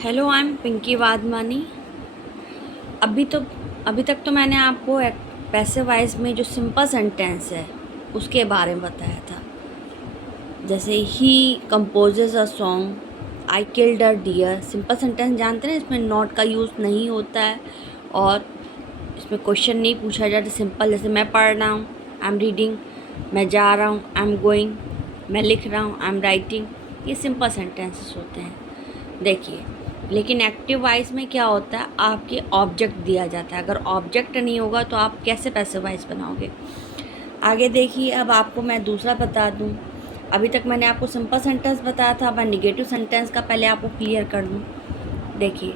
Hello, I am Pinky Wadhwani. अभी तो अभी तक तो मैंने आपको एक पैसिव वॉइस में जो सिंपल सेंटेंस है उसके बारे में बताया था। जैसे ही composes a song, I killed a deer. Simple sentence जानते हैं, इसमें नॉट का यूज़ नहीं होता है और इसमें क्वेश्चन नहीं पूछा जाता। सिंपल, जैसे मैं पढ़ रहा हूँ, आई एम रीडिंग। मैं जा रहा हूँ, आई एम गोइंग। मैं लिख रहा हूँ, आई एम राइटिंग। ये सिंपल सेंटेंसेस होते हैं। देखिए, लेकिन एक्टिव वॉइस में क्या होता है, आपके ऑब्जेक्ट दिया जाता है। अगर ऑब्जेक्ट नहीं होगा तो आप कैसे पैसिव वॉइस बनाओगे। आगे देखिए, अब आपको मैं दूसरा बता दूं। अभी तक मैंने आपको सिंपल सेंटेंस बताया था, मैं निगेटिव सेंटेंस का पहले आपको क्लियर कर दूं। देखिए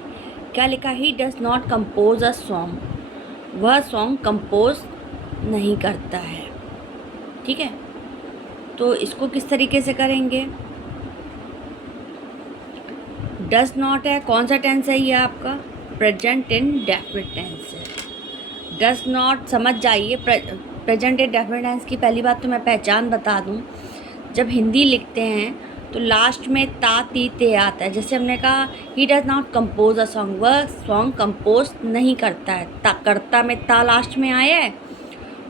क्या लिखा, he does not compose a song. वह सॉन्ग कंपोज नहीं करता है। ठीक है, तो इसको किस तरीके से करेंगे। डज नॉट है, कौन सा टेंस है ये आपका, प्रेजेंट इंडेफिनिट टेंस है। डज नॉट समझ जाइए। प्रेजेंट इंडेफिनिट टेंस की पहली बात तो मैं पहचान बता दूं। जब हिंदी लिखते हैं तो लास्ट में ता ती ते आता है। जैसे हमने कहा he does not compose a song, वह सॉन्ग कंपोज नहीं करता है। ता करता में ता लास्ट में आया है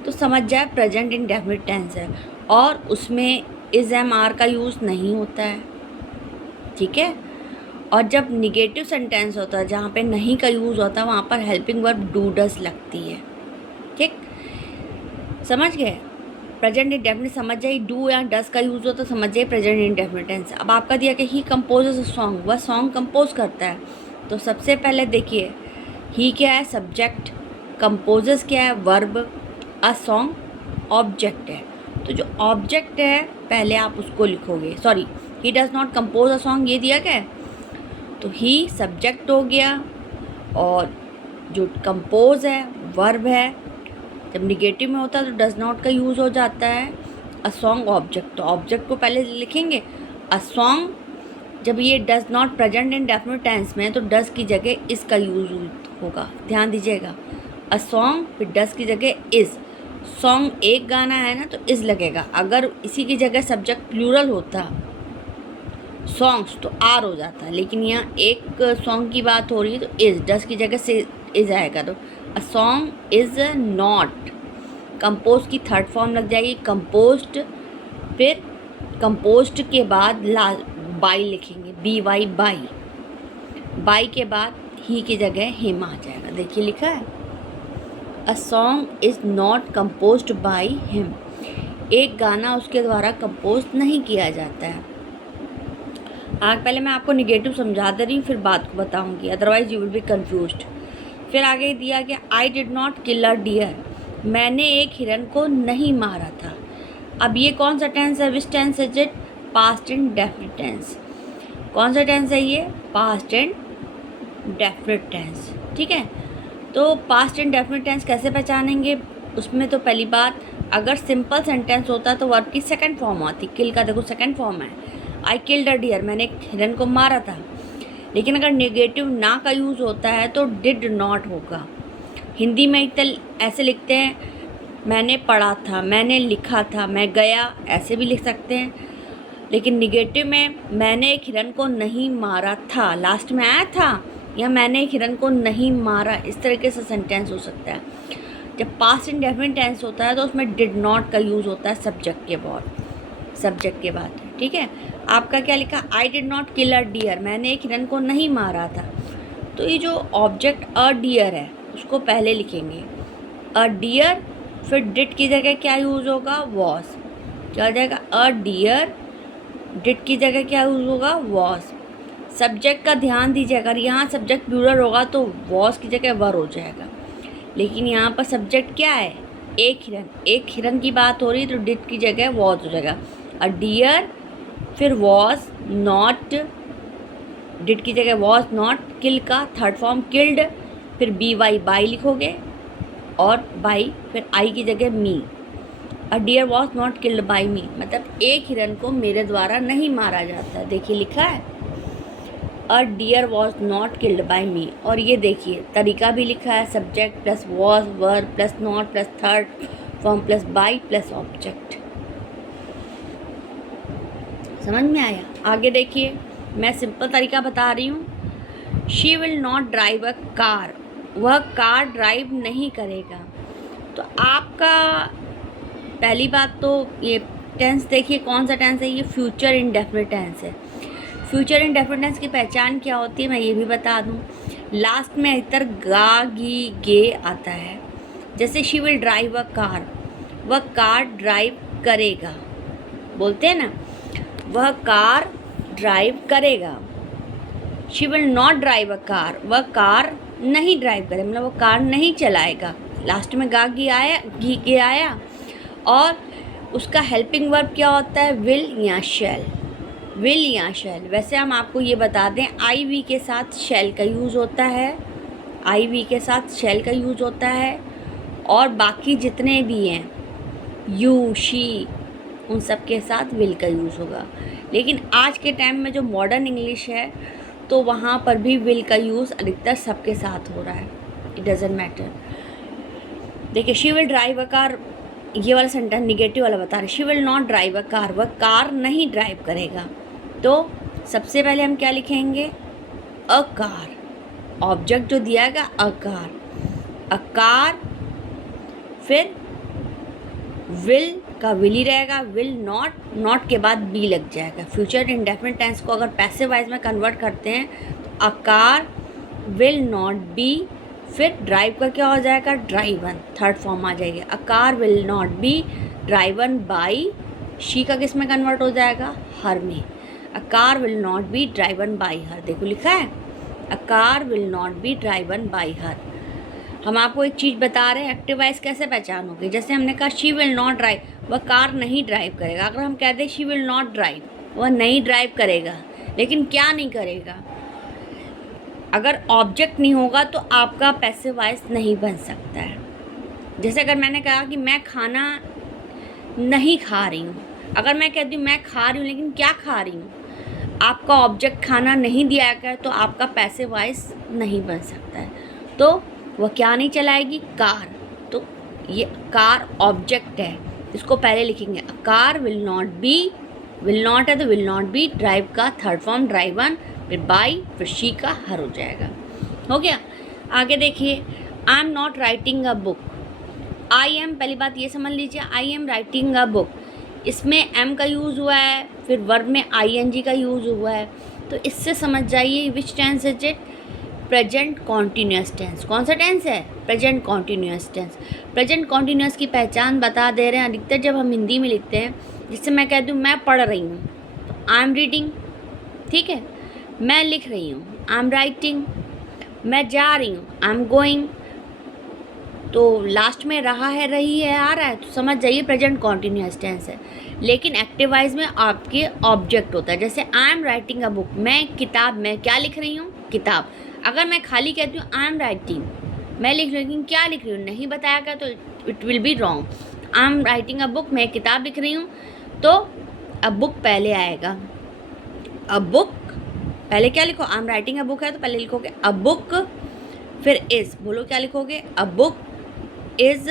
तो समझ जाए प्रेजेंट इंडेफिनिट टेंस है और उसमें इज एम आर का यूज़ नहीं होता है। ठीक है, और जब निगेटिव सेंटेंस होता है जहाँ पे नहीं का यूज़ होता है वहाँ पर हेल्पिंग वर्ब डू डज लगती है। ठीक, समझ गए। प्रेजेंट इंडेफिनिट समझ जाइए, डू या डज का यूज़ होता है, समझ जाइए प्रेजेंट इंडेफिनिट टेंस। अब आपका दिया कि ही कंपोजेज अ सॉन्ग, वह सॉन्ग कंपोज करता है। तो सबसे पहले देखिए, ही क्या है, सब्जेक्ट। कंपोजेस क्या है, वर्ब। अ सॉन्ग ऑब्जेक्ट है। तो जो ऑब्जेक्ट है पहले आप उसको लिखोगे। Sorry, he does not compose a song ये दिया क्या है, तो ही सब्जेक्ट हो गया और जो कंपोज है वर्ब है। जब निगेटिव में होता है तो डज नॉट का यूज़ हो जाता है। अ सॉन्ग ऑब्जेक्ट, तो ऑब्जेक्ट को पहले लिखेंगे। अ सॉन्ग, जब ये does not present indefinite tense में है तो डज की जगह इस का यूज़ होगा, ध्यान दीजिएगा। अ सॉन्ग फिर डज की जगह इज़। सॉन्ग एक गाना है ना तो इज़ लगेगा। अगर इसी की जगह सब्जेक्ट प्लूरल होता सॉन्ग्स तो आर हो जाता है, लेकिन यहाँ एक सॉन्ग की बात हो रही है तो इज़, डस की जगह से इज़ आएगा। तो a song is not, compose की थर्ड फॉर्म लग जाएगी कंपोज्ड। फिर कंपोज्ड के बाद बाई लिखेंगे, बी वाई बाई। बाई के बाद ही की जगह हिम आ जाएगा। देखिए लिखा है, a song is not composed by him. एक गाना उसके द्वारा कंपोज नहीं किया जाता है। आगे पहले मैं आपको निगेटिव समझा दे रही हूँ, फिर बात को बताऊँगी, otherwise you will be confused. फिर आगे दिया गया, I did not kill a deer. मैंने एक हिरन को नहीं मारा था। अब ये कौन सा टेंस है, which tense is it, past and definite tense. कौन सा टेंस है ये, पास्ट एंड डेफिनिट टेंस। ठीक है, तो पास्ट एंड डेफिनिट टेंस कैसे पहचानेंगे। उसमें तो पहली बात, अगर सिंपल सेंटेंस होता है तो वर्ब की सेकंड फॉर्म आती। किल का देखो सेकंड फॉर्म है, आई किल्ड अ डियर, मैंने एक हिरन को मारा था। लेकिन अगर नेगेटिव ना का यूज़ होता है तो डिड नॉट होगा। हिंदी में इतने ऐसे लिखते हैं, मैंने पढ़ा था, मैंने लिखा था, मैं गया, ऐसे भी लिख सकते हैं। लेकिन निगेटिव में मैंने एक हिरन को नहीं मारा था लास्ट में आया था, या मैंने एक हिरन को नहीं मारा, इस तरीके से सेंटेंस हो सकता है। जब पास्ट इंडेफिनिट टेंस होता है तो उसमें डिड नॉट का यूज़ होता है सब्जेक्ट के बाद। ठीक है, आपका क्या लिखा, I did not kill a deer, मैंने एक हिरन को नहीं मारा था। तो ये जो ऑब्जेक्ट अ डियर है उसको पहले लिखेंगे, अ डियर। फिर डिड की जगह क्या यूज़ होगा, वॉज। क्या हो जाएगा, अ डियर। डिड की जगह क्या यूज़ होगा, वॉज। सब्जेक्ट का ध्यान दीजिए, अगर यहाँ सब्जेक्ट प्लूरल होगा तो वॉज की जगह वर हो जाएगा। लेकिन यहाँ पर सब्जेक्ट क्या है, एक हिरन की बात हो रही है तो डिड की जगह वॉज हो जाएगा। अ डियर, फिर वॉज नॉट, डिड की जगह वॉज नॉट, किल का थर्ड फॉर्म किल्ड, फिर बी वाई बाई लिखोगे और बाई, फिर आई की जगह me. A deer was not killed by me, मतलब एक हिरन को मेरे द्वारा नहीं मारा जाता। देखिए लिखा है, a deer was not killed by me. और ये देखिए तरीका भी लिखा है, subject plus was, verb plus not plus third form plus by plus object. समझ में आया। आगे देखिए, मैं सिंपल तरीका बता रही हूँ। She will not drive a car, वह कार ड्राइव नहीं करेगा। तो आपका पहली बात तो ये टेंस देखिए कौन सा टेंस है, ये फ्यूचर इंडेफिनिट टेंस है। फ्यूचर इंडेफिनिट टेंस की पहचान क्या होती है मैं ये भी बता दूं। लास्ट में अधिकतर गा गी गे आता है। जैसे she will drive a car, वह कार ड्राइव करेगा, बोलते हैं ना, वह कार ड्राइव करेगा। She will not drive a car, वह कार नहीं ड्राइव करेगा, मतलब वो कार नहीं चलाएगा। लास्ट में गा गी आया, गी गे आया, और उसका हेल्पिंग वर्ब क्या होता है, विल या शैल, विल या शैल। वैसे हम आपको ये बता दें, आई वी के साथ शैल का यूज़ होता है, आई वी के साथ शैल का यूज़ होता है, और बाकी जितने भी हैं यू शी उन सब के साथ विल का यूज़ होगा। लेकिन आज के टाइम में जो मॉडर्न इंग्लिश है तो वहाँ पर भी विल का यूज़ अधिकतर सबके साथ हो रहा है, इट डजेंट मैटर। देखिए she will drive a car, ये वाला सेंटेंस निगेटिव वाला बता रहे, she will not drive a car, वह कार नहीं ड्राइव करेगा। तो सबसे पहले हम क्या लिखेंगे, अ कार, ऑब्जेक्ट जो दिया गया अ कार, अ कार, फिर विल का विल ही रहेगा, विल नॉट, नॉट के बाद बी लग जाएगा। फ्यूचर इंडेफिनिट टेंस को अगर पैसिव वॉइस में कन्वर्ट करते हैं तो a car will not be, फिर ड्राइव का क्या हो जाएगा, ड्राइवन, थर्ड फॉर्म आ जाएगी। A car will not be driven by, she का किस में कन्वर्ट हो जाएगा, हर में। A car will not be driven by her, देखो लिखा है a car will not be driven by her. हम आपको एक चीज़ बता रहे हैं, एक्टिव वॉइस कैसे पहचानोगे। जैसे हमने कहा शी विल नॉट ड्राइव, वह कार नहीं ड्राइव करेगा। अगर हम कहते शी विल नॉट ड्राइव, वह नहीं ड्राइव करेगा, लेकिन क्या नहीं करेगा, अगर ऑब्जेक्ट नहीं होगा तो आपका पैसिव वॉइस नहीं बन सकता है। जैसे अगर मैंने कहा कि मैं खाना नहीं खा रही हूँ, अगर मैं कहती हूँ मैं खा रही हूँ लेकिन क्या खा रही हूँ, आपका ऑब्जेक्ट खाना नहीं दिया गया तो आपका पैसिव वॉइस नहीं बन सकता है। तो वह क्या नहीं चलाएगी, कार। तो ये कार ऑब्जेक्ट है, इसको पहले लिखेंगे। Car will not be, will not है तो विल नॉट बी, ड्राइव का थर्ड फॉर्म ड्राइवन, फिर बाई, फिर शी का हर हो जाएगा। हो गया। आगे देखिए, I am not writing a book, I am, पहली बात ये समझ लीजिए, I am writing a book, इसमें एम का यूज़ हुआ है, फिर वर्ब में आई एन जी का यूज़ हुआ है। तो इससे समझ जाइए which tense is it, present continuous tense. कौन सा टेंस है, present continuous tense. Present continuous की पहचान बता दे रहे हैं। अधिकतर जब हम हिंदी में लिखते हैं, जिससे मैं कहती हूँ मैं पढ़ रही हूँ तो आई एम रीडिंग, ठीक है। मैं लिख रही हूँ, आई एम राइटिंग। मैं जा रही हूँ, आई एम गोइंग। तो लास्ट में रहा है, रही है, आ रहा है, तो समझ जाइए प्रेजेंट कॉन्टीन्यूअस टेंस है। लेकिन एक्टिव वॉइस में आपके ऑब्जेक्ट होता है। जैसे I am writing a book, मैं किताब, मैं क्या लिख रही हूँ, किताब। अगर मैं खाली कहती हूँ आई एम राइटिंग, मैं लिख रही हूँ, क्या लिख रही हूँ, नहीं बताया गया तो it will be wrong. I am writing a book, मैं किताब लिख रही हूँ, तो अ बुक पहले आएगा। अ बुक पहले क्या लिखो, I am writing a book है तो पहले लिखोगे अ बुक, फिर इज, बोलो क्या लिखोगे, अ बुक इज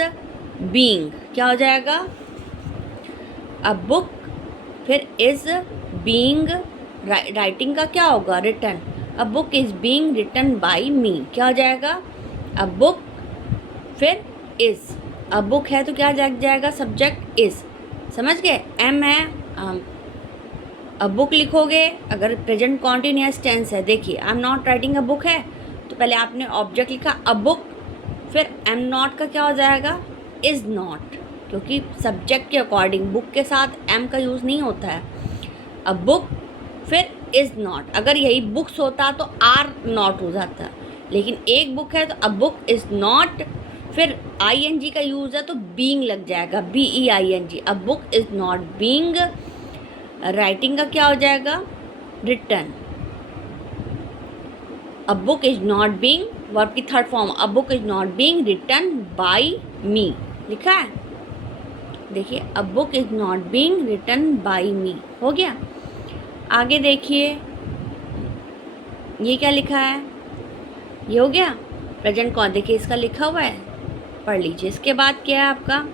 बीइंग, क्या हो जाएगा, अ बुक, फिर इज बीइंग, राइटिंग का क्या होगा, written, a book is being written by me, क्या हो जाएगा, अ बुक, फिर इज, अ बुक है तो क्या जाएगा, सब्जेक्ट इज, समझ गए, एम है, अ बुक लिखोगे। अगर प्रेजेंट कॉन्टीन्यूअस टेंस है, देखिए I am not writing a book है तो पहले आपने ऑब्जेक्ट लिखा अ बुक, फिर एम नॉट का क्या हो जाएगा, इज़ नॉट, क्योंकि सब्जेक्ट के अकॉर्डिंग बुक के साथ एम का यूज़ नहीं होता है। अ बुक, फिर इज़ नॉट, अगर यही बुक्स होता तो आर नॉट हो जाता, लेकिन एक बुक है तो अ बुक इज़ नॉट, फिर आई एन जी का यूज़ है तो बीइंग लग जाएगा, B E I N G, a book is not being, writing का क्या हो जाएगा, written, a book is not being, verb की third form, a book is not being written by me, लिखा है, देखिए a book is not being written by me, हो गया। आगे देखिए, ये क्या लिखा है, ये हो गया प्रेजेंट कौन, देखिए इसका लिखा हुआ है, पढ़ लीजिए। इसके बाद क्या है आपका,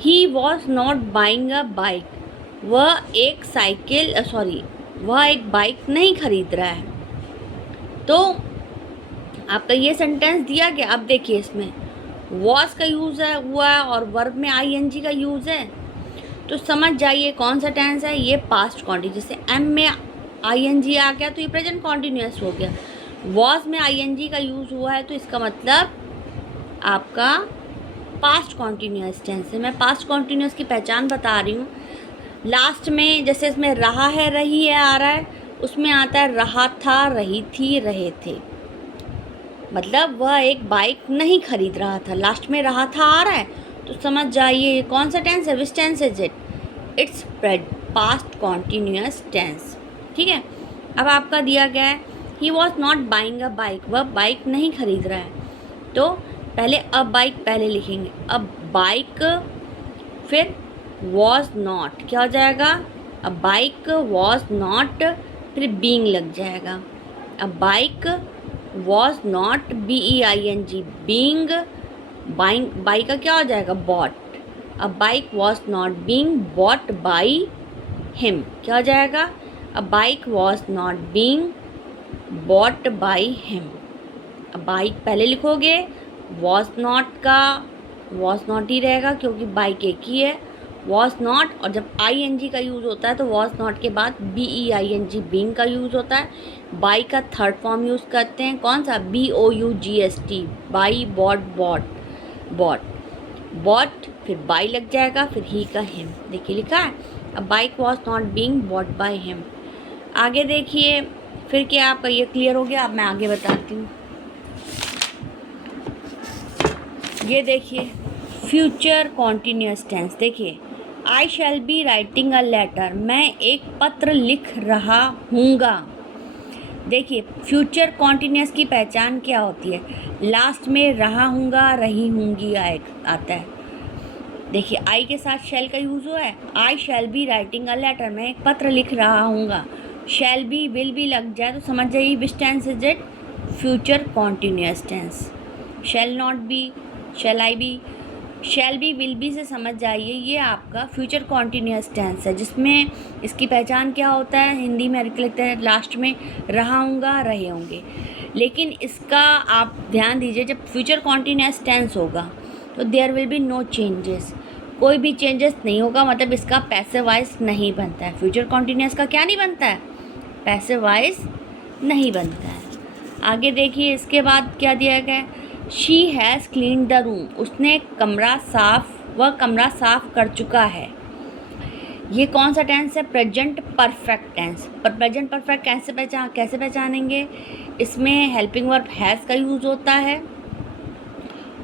ही was not buying a bike, वह एक साइकिल, वह एक बाइक नहीं खरीद रहा है। तो आपका ये सेंटेंस दिया गया। अब देखिए इसमें वॉज का यूज़ है हुआ है और वर्ब में आईएनजी का यूज़ है, तो समझ जाइए कौन सा टेंस है। ये पास्ट कॉन्टिन्यूस, जैसे एम में आईएनजी आ गया तो ये प्रेजेंट कॉन्टिन्यूस हो गया। वॉज में आईएनजी का यूज़ हुआ है तो इसका मतलब आपका पास्ट कॉन्टिन्यूस टेंस है। मैं पास्ट कॉन्टिन्यूस की पहचान बता रही हूँ। लास्ट में जैसे इसमें रहा है, रही है आ रहा है, उसमें आता है रहा था, रही थी, रहे थे। मतलब वह एक बाइक नहीं खरीद रहा था। लास्ट में रहा था आ रहा है तो समझ जाइए कौन सा टेंस है। Which tense is it? It's past continuous tense. ठीक है। अब आपका दिया गया है he was not buying a bike, वह बाइक नहीं खरीद रहा है। तो पहले अ बाइक पहले लिखेंगे, अब बाइक, फिर वॉज नॉट, क्या हो जाएगा? अ बाइक वॉज नॉट, फिर बीइंग लग जाएगा। A bike was not BEING, being, buying, buy का क्या हो जाएगा? Bought. A bike was not being bought by him, क्या हो जाएगा? A bike was not being bought by him. अब बाइक पहले लिखोगे, वॉज नॉट का वॉज नॉट ही रहेगा क्योंकि बाइक एक ही है। वॉज नॉट, और जब ING का यूज़ होता है तो वॉज नॉट के बाद BEING, बीइंग का यूज़ होता है। बाई का थर्ड फॉर्म यूज़ करते हैं, कौन सा? BOUGST, by, bought, bought, bought, bought, फिर बाई लग जाएगा, फिर ही का हिम। देखिए लिखा है, अब bike was not being bought by him. आगे देखिए, फिर क्या आपका ये क्लियर हो गया? अब मैं आगे बताती हूँ। ये देखिए फ्यूचर कॉन्टिन्यूस टेंस। देखिए I shall be writing a letter, मैं एक पत्र लिख रहा हूँगा। देखिए फ्यूचर कॉन्टिन्यूस की पहचान क्या होती है? लास्ट में रहा हूँगा, रही हूँगी आता है। देखिए आई के साथ शैल का यूज़ हुआ है। I shall be writing a letter, मैं एक पत्र लिख रहा हूँगा। शैल बी, विल बी लग जाए तो समझ जाइए which tense is it? Future continuous tense. Shall not be, shall I be, shall be, will be से समझ जाइए ये आपका फ्यूचर कॉन्टिन्यूस टेंस है, जिसमें इसकी पहचान क्या होता है? हिंदी में लिखते हैं लास्ट में रहा हूँगा, रहे होंगे। लेकिन इसका आप ध्यान दीजिए, जब फ्यूचर कॉन्टिन्यूस टेंस होगा तो there will be no changes, कोई भी चेंजेस नहीं होगा। मतलब इसका पैसिव वॉइस नहीं बनता है। फ्यूचर कॉन्टिन्यूस का क्या नहीं बनता है? पैसिव वॉइस नहीं बनता है। आगे देखिए इसके बाद क्या दिया गया है? She has clean the room, उसने कमरा साफ कर चुका है। ये कौन सा टेंस है? Present perfect tense. पर प्रेजेंट परफेक्ट कैसे पहचानेंगे? इसमें हेल्पिंग वर्ब हैज़ का यूज़ होता है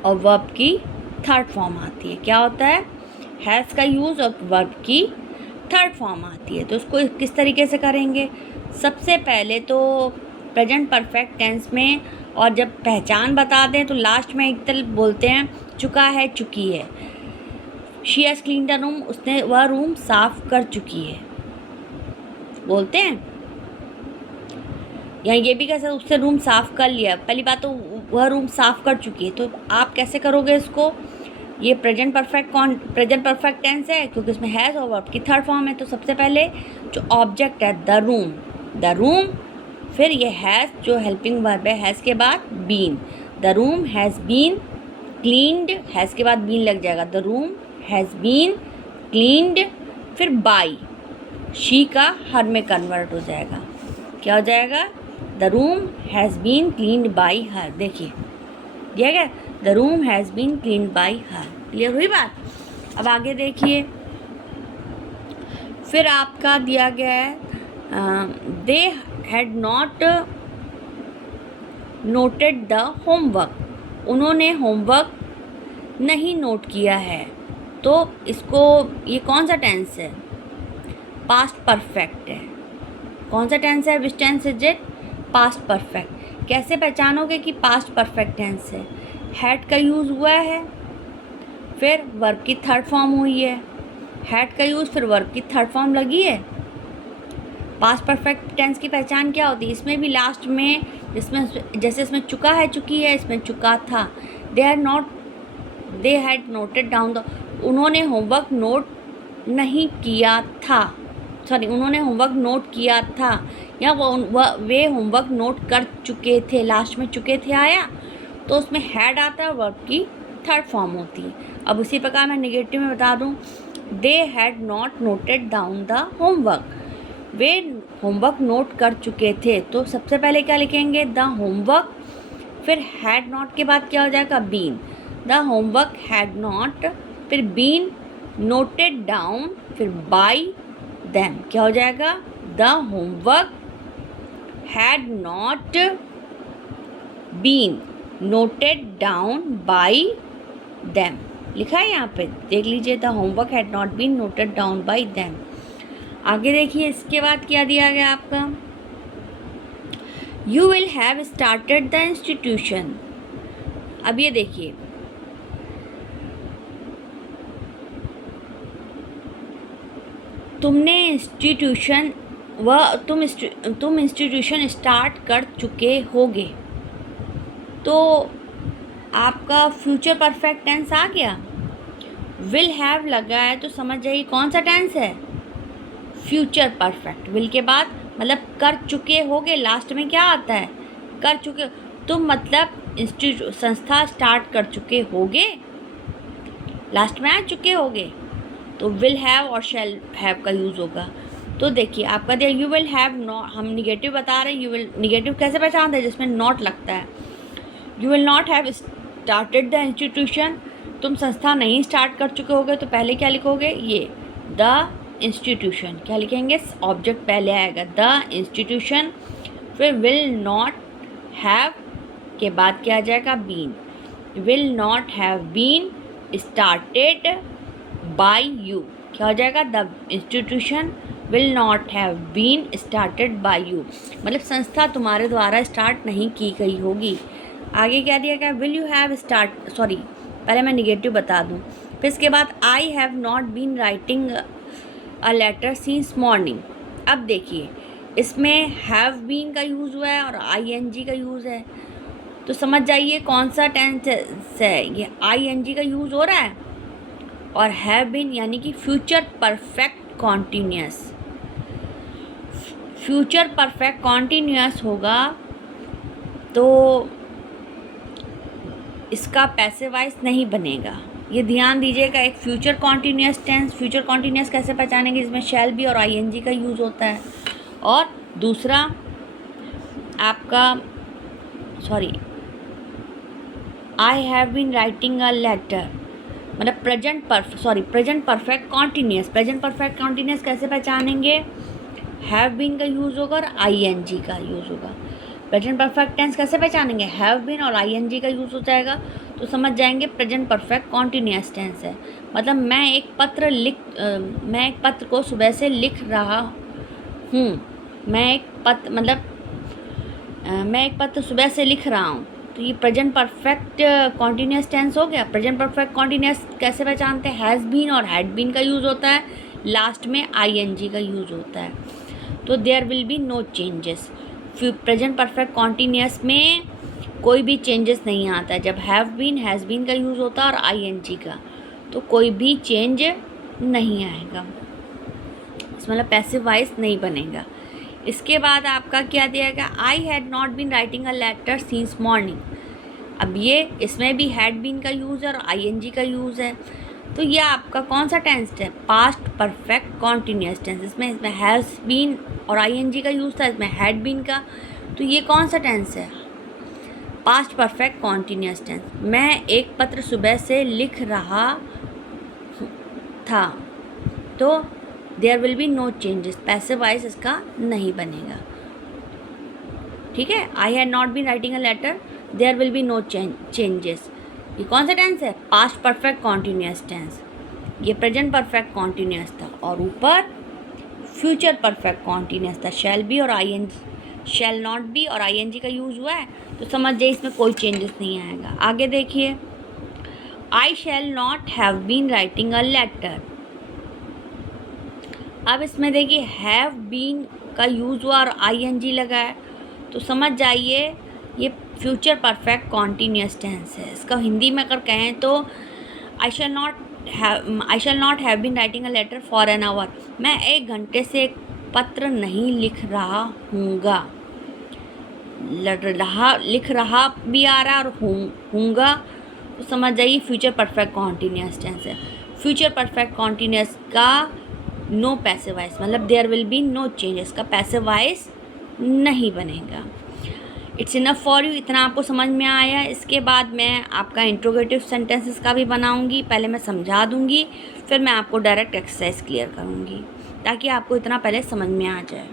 और वर्ब की थर्ड फॉर्म आती है। क्या होता है? हैज़ का यूज़ और वर्ब की थर्ड फॉर्म आती है। तो उसको किस तरीके से करेंगे? सबसे पहले तो प्रेजेंट परफेक्ट टेंस में, और जब पहचान बता दें तो लास्ट में एक तरह बोलते हैं चुका है, चुकी है। She has clean the room, उसने वह रूम साफ कर चुकी है बोलते हैं। या ये भी कह सकते उससे रूम साफ कर लिया। पहली बात तो वह रूम साफ कर चुकी है, तो आप कैसे करोगे इसको? ये प्रेजेंट परफेक्ट टेंस है क्योंकि इसमें हैज़ और वर्ब की थर्ड फॉर्म है। तो सबसे पहले जो ऑब्जेक्ट है द रूम, फिर ये हैज़ जो हेल्पिंग वर्ब है, हैज़ के बाद been, the room has been cleaned, has के बाद बीन लग जाएगा, the room has been cleaned, फिर बाई, शी का हर में कन्वर्ट हो जाएगा। क्या हो जाएगा? The room has been cleaned by her. देखिए दिया गया the room has been cleaned by her. Clear हुई बात? अब आगे देखिए, फिर आपका दिया गया है दे had not noted the homework, उन्होंने होमवर्क नहीं नोट किया है। तो इसको, ये कौन सा टेंस है? पास्ट परफेक्ट है। कौन सा टेंस है? Which tense is it? Past perfect. कैसे पहचानोगे कि पास्ट परफेक्ट टेंस है? हैड का यूज़ हुआ है, फिर वर्ब की थर्ड फॉर्म हुई है। हैड का यूज़, फिर वर्ब की थर्ड फॉर्म लगी है। पास्ट परफेक्ट टेंस की पहचान क्या होती है? इसमें भी लास्ट में, इसमें जैसे इसमें चुका है, चुकी है, इसमें चुका था। They had noted down the, उन्होंने होमवर्क नोट नहीं किया था। सॉरी उन्होंने होमवर्क नोट किया था, या वे होमवर्क नोट कर चुके थे, लास्ट में चुके थे आया तो उसमें हैड आता है, वर्ब की थर्ड फॉर्म होती है। अब उसी प्रकार मैं निगेटिव में बता दूं, they had not noted down the homework, वे होमवर्क नोट कर चुके थे, तो सबसे पहले क्या लिखेंगे, द होमवर्क, फिर हैड नॉट के बाद क्या हो जाएगा, been, the homework had not, फिर बीन नोटेड डाउन, फिर बाय देम, क्या हो जाएगा, the homework had not been noted down by them, लिखा है यहाँ पे, देख लीजिए, the homework had not been noted down by them. आगे देखिए इसके बाद क्या दिया गया आपका, you will have started the institution. अब ये देखिए, तुमने इंस्टीट्यूशन तुम इंस्टीट्यूशन स्टार्ट कर चुके होगे, तो आपका फ्यूचर परफेक्ट टेंस आ गया। विल हैव लगा है तो समझ जाइए कौन सा टेंस है, फ्यूचर परफेक्ट। विल के बाद मतलब कर चुके होगे, लास्ट में क्या आता है, कर चुके, तुम मतलब इंस्टीट्यूट संस्था स्टार्ट कर चुके होगे, लास्ट में आ चुके होगे, तो विल हैव और शैल हैव का यूज़ होगा। तो देखिए आपका दिया यू विल हैव नॉट, हम निगेटिव बता रहे हैं, यू विल निगेटिव कैसे पहचानते हैं, जिसमें नॉट लगता है। You will not have started the institution, तुम संस्था नहीं स्टार्ट कर चुके होगे, तो पहले क्या लिखोगे, ये द इंस्टीट्यूशन, क्या लिखेंगे, ऑब्जेक्ट पहले आएगा द इंस्टीट्यूशन, फिर विल नॉट हैव के बाद क्या आ जाएगा, been, will not have been started by you, क्या हो जाएगा, the institution will not have been started by you, मतलब संस्था तुम्हारे द्वारा स्टार्ट नहीं की गई होगी। आगे क्या दिया गया, will you have start, sorry पहले मैं निगेटिव बता दूं, फिर इसके बाद I have not been writing a letter since morning. अब देखिए इसमें हैव बीन का यूज़ हुआ है और आईएनजी का यूज़ है, तो समझ जाइए कौन सा टेंस है, ये आईएनजी का यूज़ हो रहा है, और हैव बीन यानी कि future perfect continuous, future perfect continuous होगा तो इसका पैसिव वॉइस नहीं बनेगा, ये ध्यान दीजिएगा। एक future continuous tense, future continuous कैसे पहचानेंगे, इसमें शैल बी और आईएनजी का यूज़ होता है, और दूसरा आपका sorry I have been writing a letter, मतलब present perfect continuous, present perfect continuous कैसे पहचानेंगे, हैव बीन का यूज़ होगा और आईएनजी का यूज़ होगा। प्रेजेंट परफेक्ट टेंस कैसे पहचानेंगे, हैव बीन और आईएनजी का यूज़ हो जाएगा, तो समझ जाएंगे प्रेजेंट परफेक्ट कॉन्टीन्यूअस टेंस है। मतलब मैं एक पत्र को सुबह से लिख रहा हूँ, मैं एक पत्र सुबह से लिख रहा हूँ, तो ये प्रेजेंट परफेक्ट कॉन्टीन्यूअस टेंस हो गया। प्रेजेंट परफेक्ट कॉन्टीन्यूअस कैसे पहचानते हैं, हैज़ बीन और हैड बीन का यूज़ होता है, लास्ट में आईएनजी का यूज़ होता है, तो there will be no changes. Present perfect continuous में कोई भी चेंजेस नहीं आता है, जब हैव बीन हैज़ बीन का यूज़ होता है और आईएनजी का, तो कोई भी चेंज नहीं आएगा, मतलब पैसिव वॉइस नहीं बनेगा। इसके बाद आपका क्या दिया गया, I had not been writing a letter since morning. अब ये इसमें भी हैड बीन का यूज़ है और आईएनजी का यूज़ है, तो ये आपका कौन सा टेंस है, पास्ट परफेक्ट कॉन्टीन्यूअस टेंस। इसमें हैज़ बीन और आईएनजी का यूज़ था, इसमें हैड बीन का, तो ये कौन सा टेंस है, पास्ट परफेक्ट कॉन्टीन्यूअस टेंस। मैं एक पत्र सुबह से लिख रहा था, तो there will be no changes, passive voice इसका नहीं बनेगा, ठीक है। I had not been writing a letter, there will be no changes, ये कौन सा टेंस है, पास्ट परफेक्ट कॉन्टीन्यूअस टेंस। ये प्रेजेंट परफेक्ट कॉन्टीन्यूअस था, और ऊपर फ्यूचर परफेक्ट कॉन्टीन्यूअस था, शैल बी और आईएनजी, शैल नॉट बी और आईएनजी का यूज़ हुआ है, तो समझ जाइए इसमें कोई चेंजेस नहीं आएगा। आगे देखिए, I shall not have been writing a letter. अब इसमें देखिए हैव बीन का यूज़ हुआ और आईएनजी लगा है, तो समझ जाइए ये फ्यूचर परफेक्ट कॉन्टीन्यूअस टेंस है। इसका हिंदी में अगर कहें तो I shall not have been writing a letter for an hour, मैं 1 घंटे से एक पत्र नहीं लिख रहा हूँगा, लिख रहा भी आ रहा और हूँगा तो समझ जाइए फ्यूचर परफेक्ट कॉन्टीन्यूअस टेंस है। फ्यूचर परफेक्ट कॉन्टीन्यूअस का नो पैसिव वॉइस, मतलब there will be no changes का पैसिव वॉइस नहीं बनेगा। इट्स इनफ फॉर यू, इतना आपको समझ में आया। इसके बाद मैं आपका इंट्रोगेटिव सेंटेंसेस का भी बनाऊंगी, पहले मैं समझा दूंगी, फिर मैं आपको डायरेक्ट एक्सरसाइज क्लियर करूंगी ताकि आपको इतना पहले समझ में आ जाए।